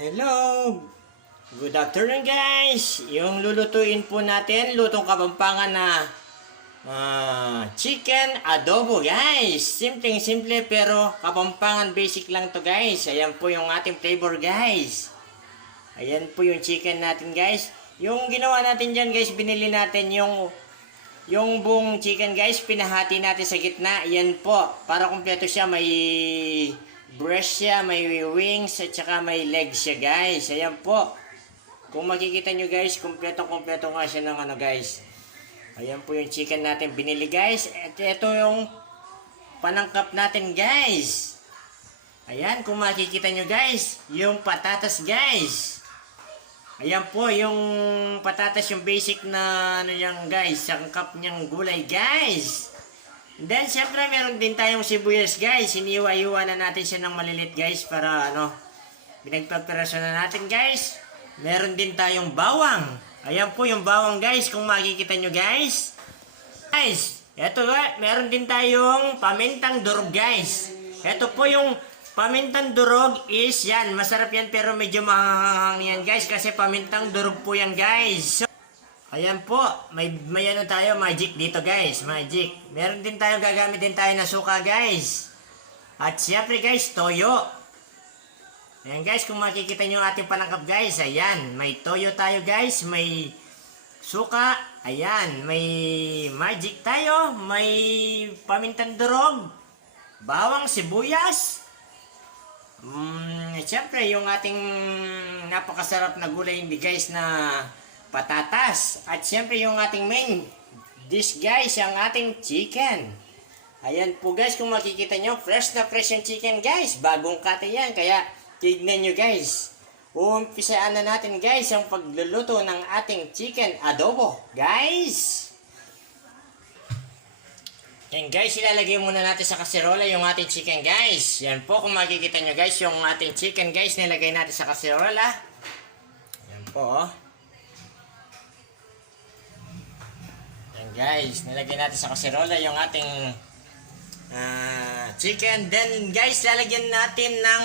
Hello! Good afternoon guys! Yung lulutuin po natin, lutong Kapampangan na chicken adobo guys! Simpleng-simple pero Kapampangan basic lang to guys. Ayan po yung ating flavor guys. Ayan po yung chicken natin guys. Yung ginawa natin dyan guys, binili natin yung buong chicken guys, pinahati natin sa gitna. Ayan po, para kumpleto siya, may breast siya, may wings, at saka may legs siya guys. Ayan po. Kung makikita nyo guys, kumpleto nga siya ng ano guys. Ayan po yung chicken natin binili guys. At ito yung panangkap natin guys. Ayan, kung makikita nyo guys, yung patatas guys. Ayan po, yung patatas, yung basic na ano yan guys, sangkap niyang gulay guys. Then, syempre, meron din tayong sibuyas guys. Iniwa-iwa na natin siya ng malilit guys para ano, binagpapiraso na natin guys. Meron din tayong bawang. Ayan po yung bawang guys, kung makikita nyo guys. Guys, eto meron din tayong pamintang durog guys. Eto po yung pamintang durog is yan, masarap yan pero medyo mahanghang yan guys kasi pamintang durog po yan guys. So, ayan po, may ano tayo, magic dito guys, magic. Meron din tayo, gagamit din tayo na suka guys. At siyempre guys, toyo. Ayan guys, kung makikita nyo ating panangkap guys, ayan, may toyo tayo guys, may suka, ayan, may magic tayo, may pamintang durog, bawang, sibuyas. Siyempre, yung ating napakasarap na gulay hindi guys na patatas. At siyempre, yung ating main dish guys, ang ating chicken. Ayan po guys, kung makikita nyo, fresh na fresh yung chicken guys. Bagong kate yan, kaya tignan nyo guys. Umpisaan na natin guys ang pagluluto ng ating chicken adobo. Guys! Yan guys, ilalagay muna natin sa kaserola yung ating chicken guys. Yan po, kung makikita nyo guys, yung ating chicken guys, nilagay natin sa kaserola. Yan po. Yan guys, nilagay natin sa kaserola yung ating chicken. Then guys, lalagyan natin ng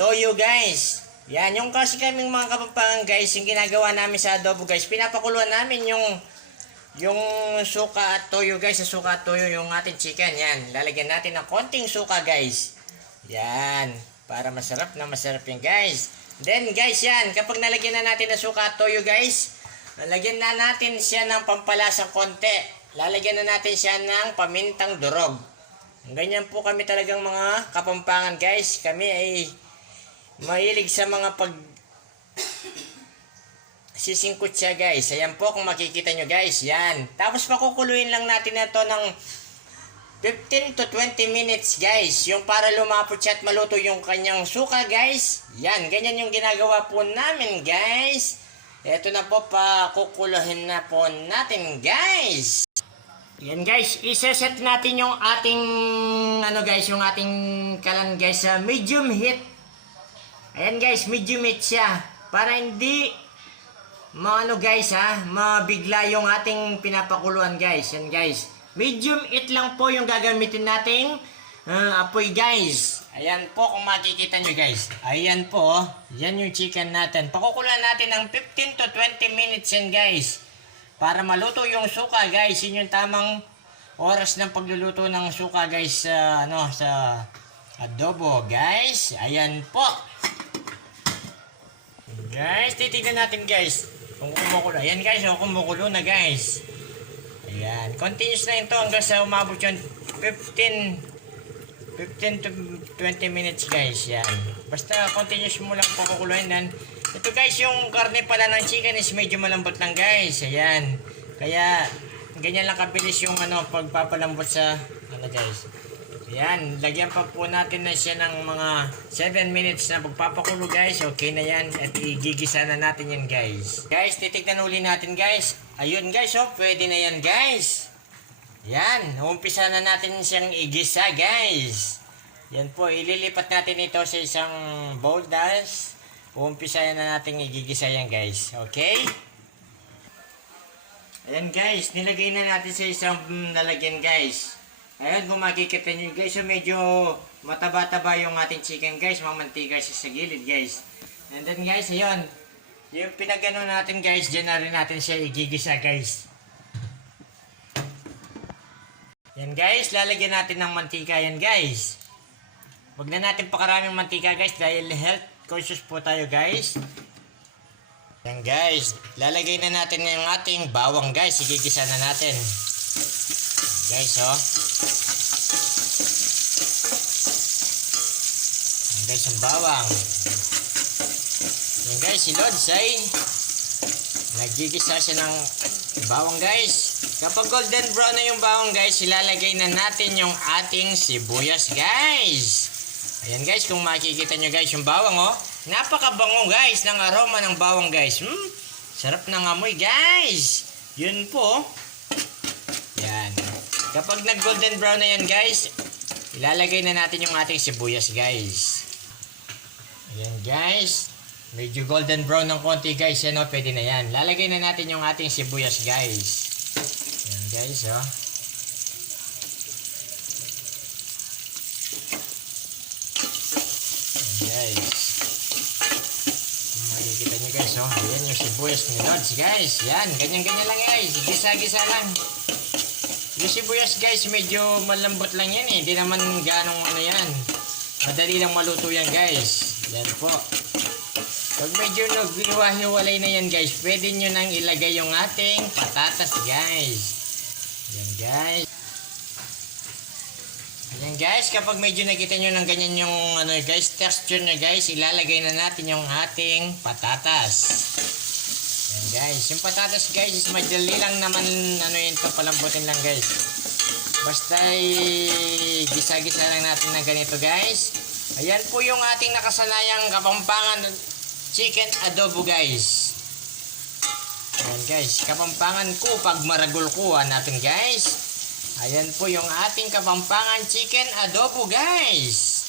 toyo guys. Yan, yung kasi kaming mga Kapampangan guys, yung ginagawa namin sa adobo guys, pinapakuluan namin yung suka at toyo guys. Sa suka at toyo yung ating chicken. Yan, lalagyan natin ng konting suka guys. Yan, para masarap na masarap yan guys. Then guys, yan, kapag nalagyan na natin ng suka at toyo guys, lalagyan na natin siya ng pampalasang konti. Lalagyan na natin siya ng pamintang durog. Ganyan po kami talagang mga Kapampangan guys. Kami ay mahilig sa mga sisingkot siya guys. Ayan po, kung makikita nyo guys. Yan. Tapos pakukuluin lang natin na to ng 15 to 20 minutes guys. Yung para lumapot siya at maluto yung kanyang suka guys. Yan. Ganyan yung ginagawa po namin guys. Ito na po, pakukuluhin na po natin guys. Yan guys. Iseset natin yung ating ano guys, yung ating kalan guys sa medium heat. Ayan guys, medium heat siya. Para hindi ano guys mabigla yung ating pinapakuluan guys. Yan guys, medium heat lang po yung gagamitin nating apoy guys. Ayan po, kung makikita nyo guys. Ayan po, yan yung chicken natin. Pakukuluan natin ng 15 to 20 minutes yan guys. Para maluto yung suka guys. Yun yung tamang oras ng pagluluto ng suka guys sa adobo guys. Ayan po. Guys, titignan natin guys kung kumukulo. Ayan guys, kumukulo na guys. Ayan, continuous na ito hanggang sa umabot yung 15 to 20 minutes guys. Yan, basta continuous mo lang pakukuluin. Ito guys, yung karne pala ng chicken is medyo malambot lang guys. Ayan, kaya ganyan lang kabilis yung pagpapalambot sa guys. Yan, lagyan pa po natin na siya ng mga 7 minutes na pagpapakulo guys. Okay na yan. At igigisa na natin yan guys. Guys, titignan uli natin guys. Ayun guys, pwede na yan guys. Yan, umpisa na natin siyang igisa guys. Yan po, ililipat natin ito sa isang bowl guys. Umpisa na natin igigisa yan guys. Okay? Ayan guys, nilagay na natin sa isang lalagyan guys. Ayan, kung makikita nyo guys, so medyo mataba-taba yung ating chicken guys, mga mantika siya sa gilid guys. And then guys, ayun. Yung pinagano natin guys, dyan na rin natin siya igigisa guys. Yan guys, lalagyan natin ng mantika yan guys. Huwag na natin pakaraming mantika guys dahil health conscious po tayo guys. Yan guys, lalagay na natin yung ating bawang guys. Igigisa na natin. Guys oh. Yan guys yung bawang. Yan guys, si Lods ay nagigisa siya ng bawang guys. Kapag golden brown na yung bawang guys, ilalagay na natin yung ating sibuyas guys. Ayan guys, kung makikita nyo guys yung bawang oh. Napakabango guys ng aroma ng bawang guys. Sarap ng amoy guys. Yun po. Yan. Kapag nag golden brown na yan guys, ilalagay na natin yung ating sibuyas guys. Ayan guys. Medyo golden brown ng konti guys. Yan oh, pwede na yan. Lalagay na natin yung ating sibuyas guys. Ayan guys oh. Guys, makikita nyo guys oh, ayan yung sibuyas ni Lods guys. Yan, ganyan-ganyan lang guys, gisa-gisa lang. Yung sibuyas guys, medyo malambot lang yan eh. Hindi naman ganong ano yan, madali lang maluto yan guys. Yan po. Pag medyo naghiwa-hiwalay na yan guys, pwede nyo nang ilagay yung ating patatas guys. Yan guys. Ayan guys, kapag medyo nakita nyo ng ganyan yung ano guys, texture nya guys, ilalagay na natin yung ating patatas. Ayan guys, yung patatas guys is madali lang naman ano yun to, palambutin lang guys. Basta gisa-gisa lang natin na ganito guys. Ayan po yung ating nakasanayang Kapampangan chicken adobo guys. Ayan guys, Kapampangan ko pag maragol ko natin guys. Ayan po yung ating Kapampangan chicken adobo guys.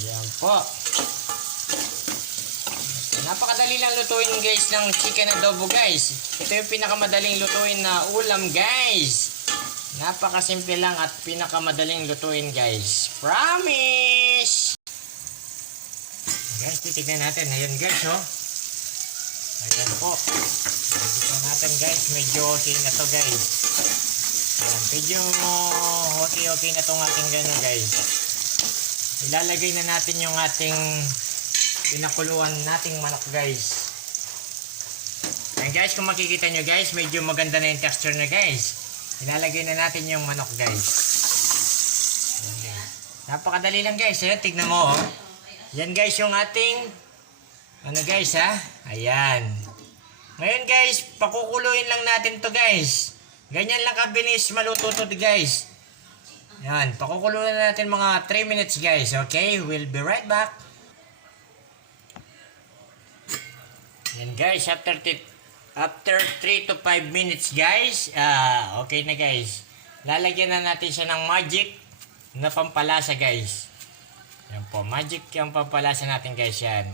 Ayan po. Napakadali lang lutuin guys ng chicken adobo guys. Ito yung pinakamadaling lutuin na ulam guys. Napakasimple lang at pinakamadaling lutuin guys. Promise! Guys, titignan natin. Ayan guys oh. Ayan po. Tignan natin guys. Medyo okay na to guys. Ayan, medyo okay na itong ating gano'n guys. Ilalagay na natin yung ating pinakuluan nating manok guys. Ayan guys, kung makikita nyo guys, medyo maganda na yung texture nyo guys. Ilalagay na natin yung manok guys. Ayan guys. Napakadali lang guys. Ayan, tignan mo oh. Yan guys yung ating ano guys ha. Ayan. Ngayon guys, pakukuluin lang natin to guys. Ganyan lang kabilis maluto to guys. Yan, pakukuluan natin mga 3 minutes guys. Okay, we'll be right back. Yan guys, after 3 to 5 minutes guys, okay na guys. Lalagyan na natin siya ng magic na pampalasa guys. Yan po, magic yung pampalasa natin guys yan.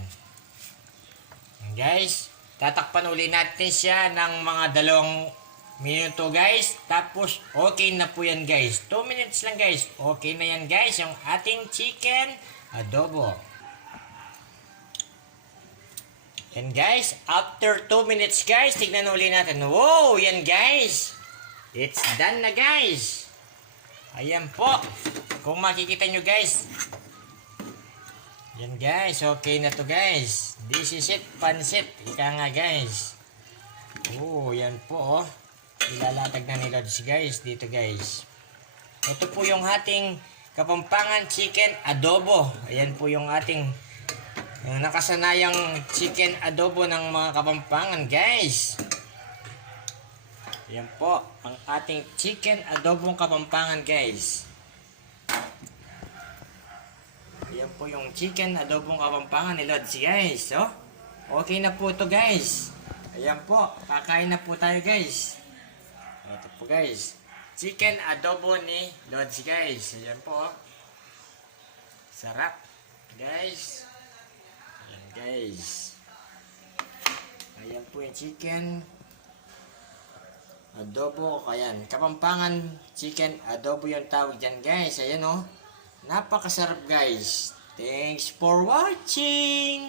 Yan guys, tatakpan uli natin siya ng mga 2 minuto guys. Tapos okay na po yan guys. 2 minutes lang guys. Okay na yan guys yung ating chicken adobo. Yan guys. After 2 minutes guys, tignan uli natin. Wow! Yan guys. It's done na guys. Ayan po. Kung makikita nyo guys. Yan guys. Okay na to guys. This is it. Pansit. Ika nga guys. Oh, yan po oh. Ilalatag na ni Lods guys dito guys. Ito po yung ating Kapampangan chicken adobo. Ayan po yung ating nakasanayang chicken adobo ng mga Kapampangan guys. Ayan po ang ating chicken adobong Kapampangan guys. Ayan po yung chicken adobong Kapampangan ni Lods guys. Oh, okay na po to guys. Ayan po, kakain na po tayo guys. Ito po guys, chicken adobo ni Lods guys. Ayan po oh. Sarap guys. Ayan guys. Ayan po yung chicken adobo. Ayan, Kapampangan chicken adobo yung tawag dyan guys. Ayan oh. Napakasarap guys. Thanks for watching.